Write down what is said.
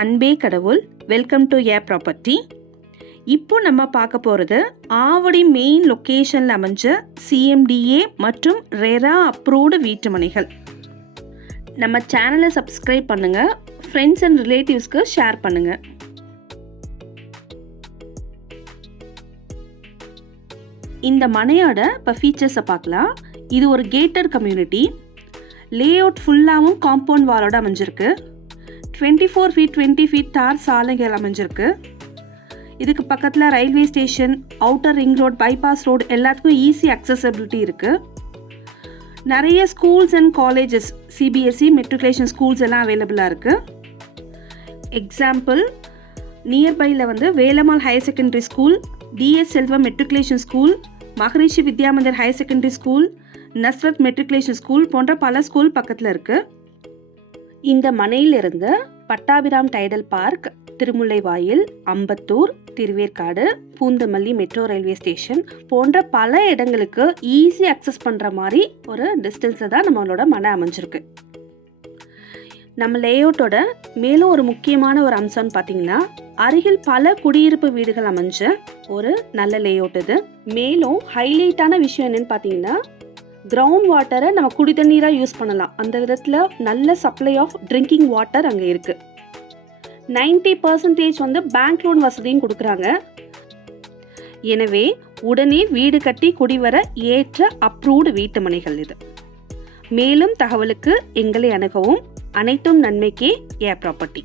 அன்பே கடவுள். Welcome to A property. இப்போ நம்ம பார்க்க போகிறது ஆவடி மெயின் லொக்கேஷனில் அமைஞ்ச சிஎம்டிஏ மற்றும் ரெரா அப்ரூவ்டு வீட்டு மனைகள். நம்ம சேனலை சப்ஸ்கிரைப் பண்ணுங்கள், ஃப்ரெண்ட்ஸ் அண்ட் ரிலேட்டிவ்ஸ்க்கு ஷேர் பண்ணுங்கள். இந்த மனையோட இப்போ ஃபீச்சர்ஸை பார்க்கலாம். இது ஒரு கேட்டட் கம்யூனிட்டி. லே அவுட் ஃபுல்லாகவும் காம்பவுண்ட் வாலோட அமைஞ்சிருக்கு. 24 ஃபீட் 20 ஃபீட் தார் சாலைகள் அமைஞ்சிருக்கு. இதுக்கு பக்கத்தில் railway station, outer ring road, bypass road எல்லாத்துக்கும் ஈஸி அக்சசபிலிட்டி இருக்குது. நிறைய schools and colleges, CBSE matriculation schools எல்லாம் அவைலபிளாக இருக்குது. எக்ஸாம்பிள், நியர்பையில் வந்து Velammal higher secondary school, TS Selvam matriculation school, Maharishi Vidyamandir higher secondary school, Nazareth matriculation school போன்ற பல ஸ்கூல் பக்கத்தில் இருக்குது. இந்த மனையிலிருந்து Pattabiram tidal park, Thirumullaivoyal, Ambattur, Thiruverkadu, Poonamallee metro railway station போன்ற பல இடங்களுக்கு ஈஸி அக்சஸ் பண்ணுற மாதிரி ஒரு டிஸ்டன்ஸில் தான் நம்மளோட மனை அமைஞ்சிருக்கு. நம்ம லேஅவுட்டோட மேலும் ஒரு முக்கியமான ஒரு அம்சம்னு பார்த்தீங்கன்னா, அருகில் பல குடியிருப்பு வீடுகள் அமைஞ்ச ஒரு நல்ல லேஅவுட் இது. மேலும் ஹைலைட்டான விஷயம் என்னன்னு பார்த்தீங்கன்னா, கிரவுண்ட் வாட்டரை நம்ம குடி தண்ணீராக யூஸ் பண்ணலாம். அந்த விதத்தில் நல்ல சப்ளை ஆஃப் ட்ரிங்கிங் வாட்டர் அங்கே இருக்குது. 90% வந்து பேங்க் லோன் வசதியும் கொடுக்குறாங்க. எனவே உடனே வீடு கட்டி குடிவர ஏற்ற அப்ரூவ்டு வீட்டு மனைகள் இது. மேலும் தகவலுக்கு எங்களை அணுகவும். அனைத்தும் நன்மைக்கே ஏ ப்ராப்பர்ட்டி.